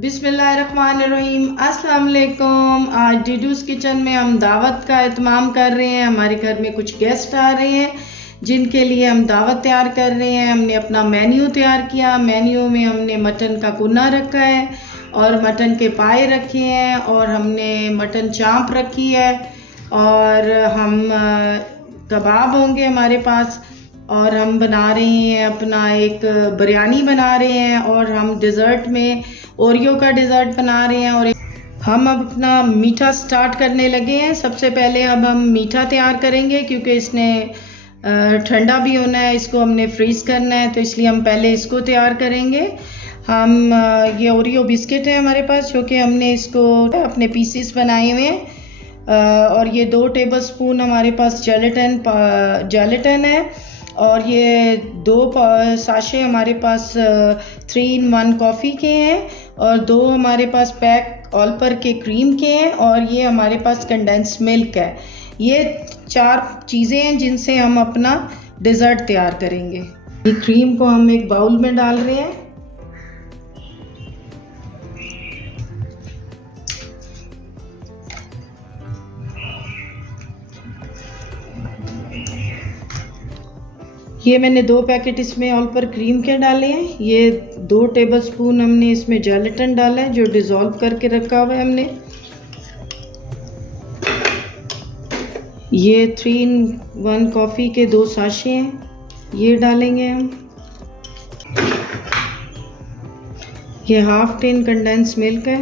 बिस्मिल्लाहिर्रहमानिर्रहीम। अस्सलाम वालेकुम। आज डीडूस किचन में हम दावत का एहतमाम कर रहे हैं। हमारे घर में कुछ गेस्ट आ रहे हैं जिनके लिए हम दावत तैयार कर रहे हैं। हमने अपना मेन्यू तैयार किया। मेन्यू में हमने मटन का कुना रखा है और मटन के पाए रखे हैं और हमने मटन चाँप रखी है और हम कबाब होंगे हमारे पास और हम बना रहे हैं अपना एक बिरयानी बना रहे हैं और हम डिज़र्ट में ओरियो का डिज़र्ट बना रहे हैं। और हम अब अपना मीठा स्टार्ट करने लगे हैं। सबसे पहले अब हम मीठा तैयार करेंगे क्योंकि इसने ठंडा भी होना है, इसको हमने फ्रीज़ करना है, तो इसलिए हम पहले इसको तैयार करेंगे। हम ये ओरियो बिस्किट है हमारे पास जो कि हमने इसको अपने पीसीस बनाए हुए हैं और ये 2 टेबलस्पून हमारे पास जेलेटिन है और ये 2 साशे हमारे पास 3-in-1 कॉफ़ी के हैं और 2 हमारे पास पैक ऑलपर के क्रीम के हैं और ये हमारे पास कंडेंस मिल्क है। ये 4 चीज़ें हैं जिनसे हम अपना डिज़र्ट तैयार करेंगे। ये क्रीम को हम एक बाउल में डाल रहे हैं। ये मैंने 2 पैकेट इसमें ऑल पर क्रीम के डाले हैं। ये 2 टेबलस्पून हमने इसमें जेलेटिन डाला है जो डिज़ोल्व करके रखा हुआ है हमने। ये 3-in-1 कॉफ़ी के 2 साशे हैं, ये डालेंगे हम। ये 1/2 टिन कंडेंस मिल्क है।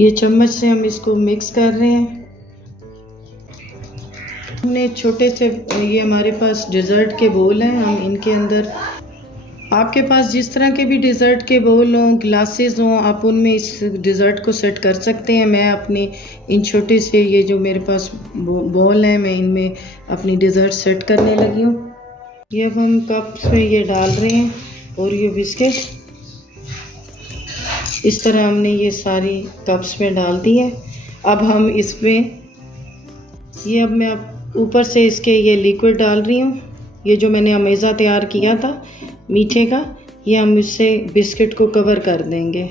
ये चम्मच से हम इसको मिक्स कर रहे हैं। हमने छोटे से ये हमारे पास डिज़र्ट के बोल हैं, हम इनके अंदर आपके पास जिस तरह के भी डिज़र्ट के बोल हों, ग्लासेस हों, आप उनमें इस डिज़र्ट को सेट कर सकते हैं। मैं अपने इन छोटे से ये जो मेरे पास बोल हैं, मैं इनमें अपनी डिज़र्ट सेट करने लगी हूँ। ये अब हम कप में ये डाल रहे हैं और ये बिस्किट इस तरह हमने ये सारी कप्स में डाल दी है। अब हम इसमें ये अब मैं ऊपर से इसके ये लिक्विड डाल रही हूँ। ये जो मैंने अमेज़ा तैयार किया था मीठे का, ये हम इससे बिस्किट को कवर कर देंगे।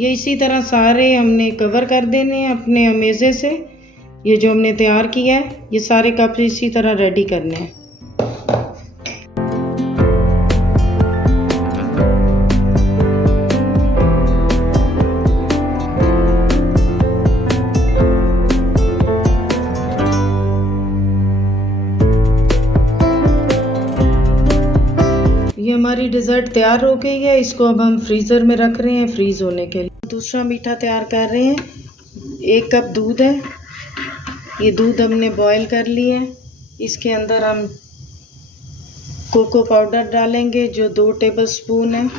ये इसी तरह सारे हमने कवर कर देने हैं अपने अमेज़े से। ये जो हमने तैयार किया है ये सारे कप इसी तरह रेडी करने हैं। ये हमारी डिज़र्ट तैयार हो गई है। इसको अब हम फ्रीज़र में रख रहे हैं फ्रीज़ होने के लिए। दूसरा मीठा तैयार कर रहे हैं। 1 कप दूध है, ये दूध हमने बॉईल कर लिए है। इसके अंदर हम कोको पाउडर डालेंगे जो 2 टेबलस्पून है।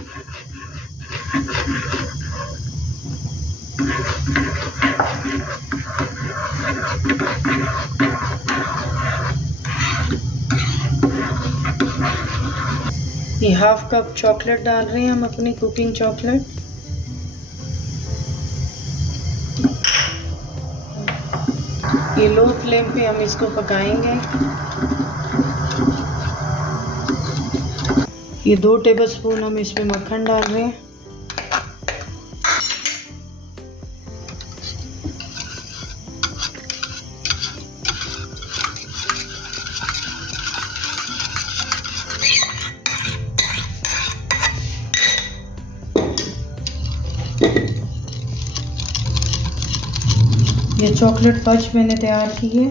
ये 1/2 कप चॉकलेट डाल रहे हैं हम, अपनी कुकिंग चॉकलेट। ये लो फ्लेम पे हम इसको पकाएंगे। ये 2 टेबलस्पून हम इसमें मक्खन डाल रहे हैं। ये चॉकलेट फज मैंने तैयार की है।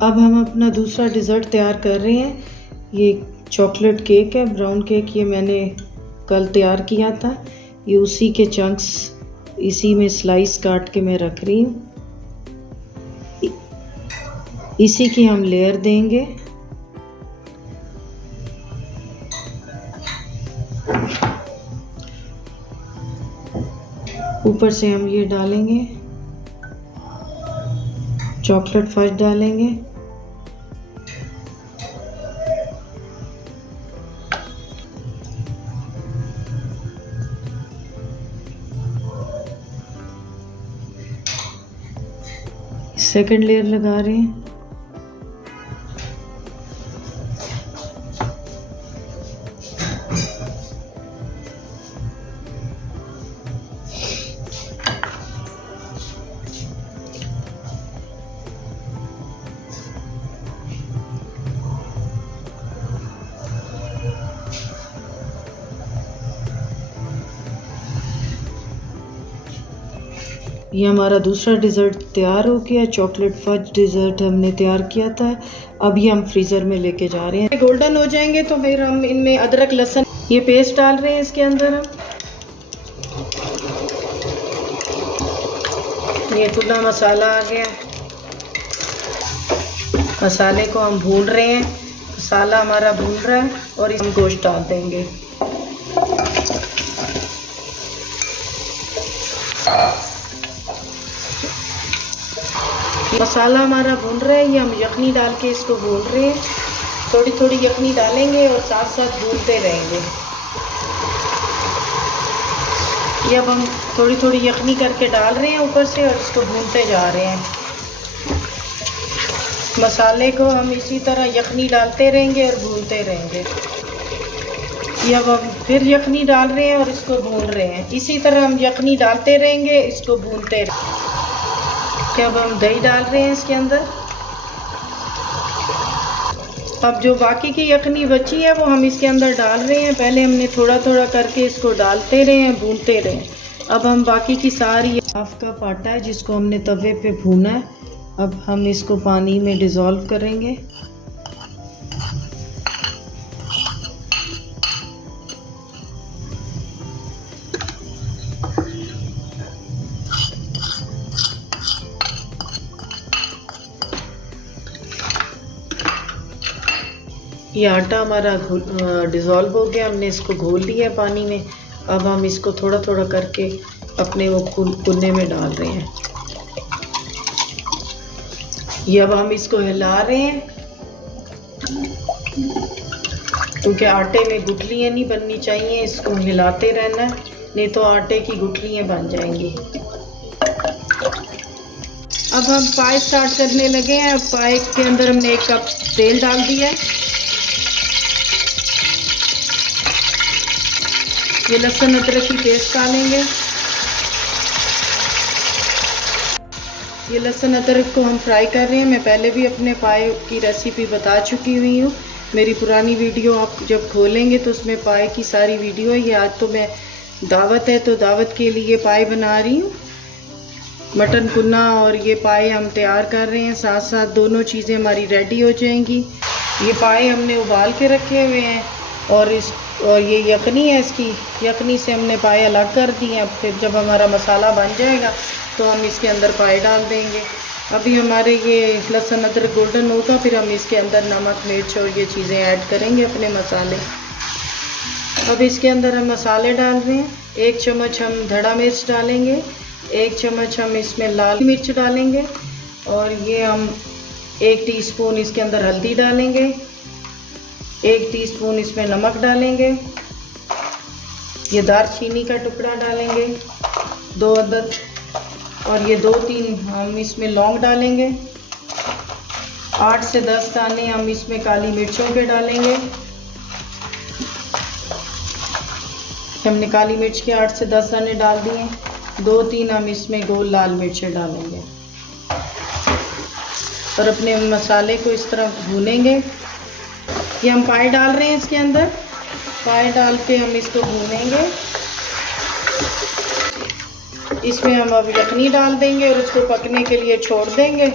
अब हम अपना दूसरा डिज़र्ट तैयार कर रहे हैं। ये चॉकलेट केक है, ब्राउन केक, ये मैंने कल तैयार किया था। ये उसी के चंक्स इसी में स्लाइस काट के मैं रख रही हूँ। इसी की हम लेयर देंगे। ऊपर से हम ये डालेंगे, चॉकलेट फज डालेंगे। सेकंड लेयर लगा रहे हैं। ये हमारा दूसरा डिज़र्ट तैयार हो गया। चॉकलेट फज डिज़र्ट हमने तैयार किया था। अब ये हम फ्रीज़र में लेके जा रहे हैं। गोल्डन हो जाएंगे तो फिर हम इनमें अदरक लहसुन ये पेस्ट डाल रहे हैं इसके अंदर हम। ये खुला मसाला आ गया। मसाले को हम भून रहे हैं। मसाला हमारा भून रहा है और इसमें गोश्त डाल देंगे। मसाला हमारा भून रहा है। ये हम यखनी डाल के इसको भून रहे हैं। थोड़ी थोड़ी यखनी डालेंगे और साथ साथ भूनते रहेंगे। ये अब हम थोड़ी थोड़ी यखनी करके डाल रहे हैं ऊपर से और इसको भूनते जा रहे हैं। मसाले को हम इसी तरह यखनी डालते रहेंगे और भूनते रहेंगे। ये अब हम फिर यखनी डाल रहे हैं और इसको भून रहे हैं। इसी तरह हम यखनी डालते रहेंगे, इसको भूनते रहेंगे। अब हम दही डाल रहे हैं इसके अंदर। अब जो बाकी की यखनी बची है वो हम इसके अंदर डाल रहे हैं। पहले हमने थोड़ा थोड़ा करके इसको डालते रहे हैं, भूनते रहे। अब हम बाकी की सारी हाफ कप आटा है जिसको हमने तवे पे भूना है। अब हम इसको पानी में डिज़ोल्व करेंगे। ये आटा हमारा डिज़ोल्व हो गया। हमने इसको घोल लिया पानी में। अब हम इसको थोड़ा थोड़ा करके अपने वो कुन्ने में डाल रहे हैं। ये अब हम इसको हिला रहे हैं क्योंकि आटे में गुठलियाँ नहीं बननी चाहिए। इसको हिलाते रहना है, नहीं तो आटे की गुठलियाँ बन जाएंगी। अब हम पाए स्टार्ट करने लगे हैं। अब पाए के अंदर हमने 1 कप तेल डाल दिया है। ये लहसुन अदरक की पेस्ट डालेंगे। ये लहसुन अदरक को हम फ्राई कर रहे हैं। मैं पहले भी अपने पाए की रेसिपी बता चुकी हुई हूँ। मेरी पुरानी वीडियो आप जब खोलेंगे तो उसमें पाए की सारी वीडियो है। ये आज तो मैं दावत है तो दावत के लिए पाए बना रही हूँ। मटन कुन्ना और ये पाए हम तैयार कर रहे हैं। साथ साथ दोनों चीज़ें हमारी रेडी हो जाएंगी। ये पाए हमने उबाल के रखे हुए हैं और ये यखनी है। इसकी यखनी से हमने पाए अलग कर दिए। अब फिर जब हमारा मसाला बन जाएगा तो हम इसके अंदर पाए डाल देंगे। अभी हमारे ये लहसुन अदरक गोल्डन होगा, फिर हम इसके अंदर नमक मिर्च और ये चीज़ें ऐड करेंगे अपने मसाले। अब इसके अंदर हम मसाले डाल रहे हैं। 1 चम्मच हम धड़ा मिर्च डालेंगे। 1 चम्मच हम इसमें लाल मिर्च डालेंगे और ये हम 1 टीस्पून इसके अंदर हल्दी डालेंगे। 1 टीस्पून इसमें नमक डालेंगे। ये दालचीनी का टुकड़ा डालेंगे 2 अदद और ये 2-3 हम इसमें लौंग डालेंगे। 8 से 10 दाने हम इसमें काली मिर्चों के डालेंगे। हमने काली मिर्च के 8 से 10 दाने डाल दिए। 2-3 हम इसमें गोल लाल मिर्चें डालेंगे और अपने मसाले को इस तरह भूनेंगे। ये हम पाए डाल रहे हैं इसके अंदर। पाए डाल के हम इसको भूनेंगे। इसमें हम अब यखनी डाल देंगे और इसको पकने के लिए छोड़ देंगे।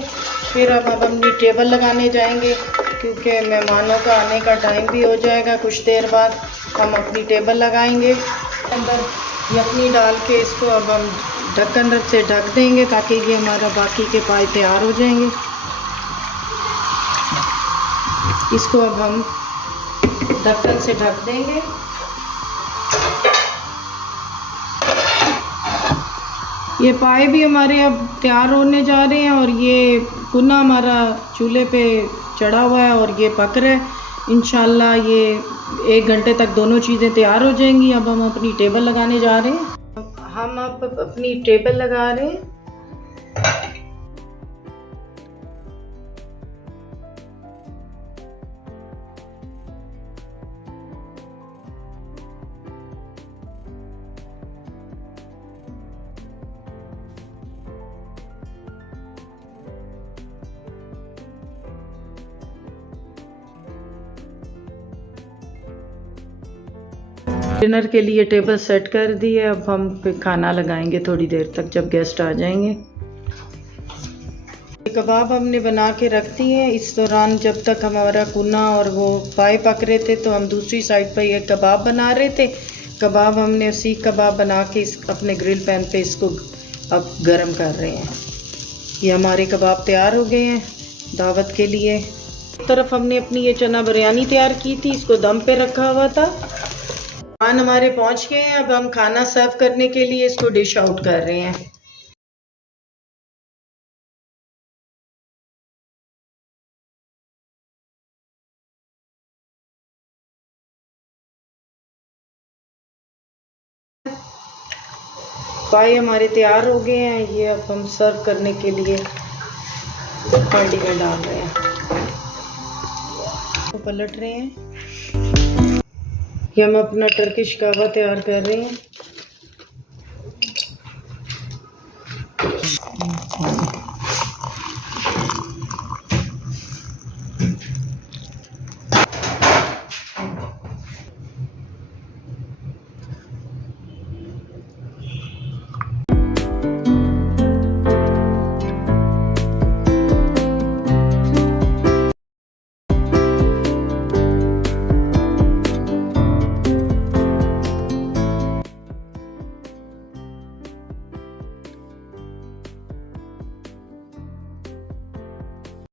फिर अब अपनी टेबल लगाने जाएंगे क्योंकि मेहमानों का आने का टाइम भी हो जाएगा। कुछ देर बाद हम अपनी टेबल लगाएंगे। अंदर यखनी डाल के इसको अब हम ढक्कन से ढक देंगे ताकि ये हमारा बाकी के पाए तैयार हो जाएंगे। इसको अब हम ढक्कन से ढक देंगे। ये पाए भी हमारे अब तैयार होने जा रहे हैं और ये कुन्ना हमारा चूल्हे पे चढ़ा हुआ है और ये पक रहा है। इंशाल्लाह ये 1 घंटे तक दोनों चीज़ें तैयार हो जाएंगी। अब हम अपनी टेबल लगाने जा रहे हैं। हम अब अपनी टेबल लगा रहे हैं। डिनर के लिए टेबल सेट कर दी है। अब हम फिर खाना लगाएंगे थोड़ी देर तक जब गेस्ट आ जाएंगे। कबाब हमने बना के रख दिए हैं। इस दौरान जब तक हमारा कुना और वो पाए पक रहे थे तो हम दूसरी साइड पर ये कबाब बना रहे थे। कबाब हमने सीख कबाब बना के इस अपने ग्रिल पैन पे इसको अब गर्म कर रहे हैं। ये हमारे कबाब तैयार हो गए हैं दावत के लिए। एक तरफ हमने अपनी ये चना बिरयानी तैयार की थी, इसको दम पे रखा हुआ था। मेहमान हमारे पहुंच गए हैं। अब हम खाना सर्व करने के लिए इसको डिश आउट कर रहे हैं। पाए हमारे तैयार हो गए हैं। ये अब हम सर्व करने के लिए हांडी में डाल रहे हैं, तो पलट रहे हैं। ये हम अपना टर्किश कहवा तैयार कर रहे हैं।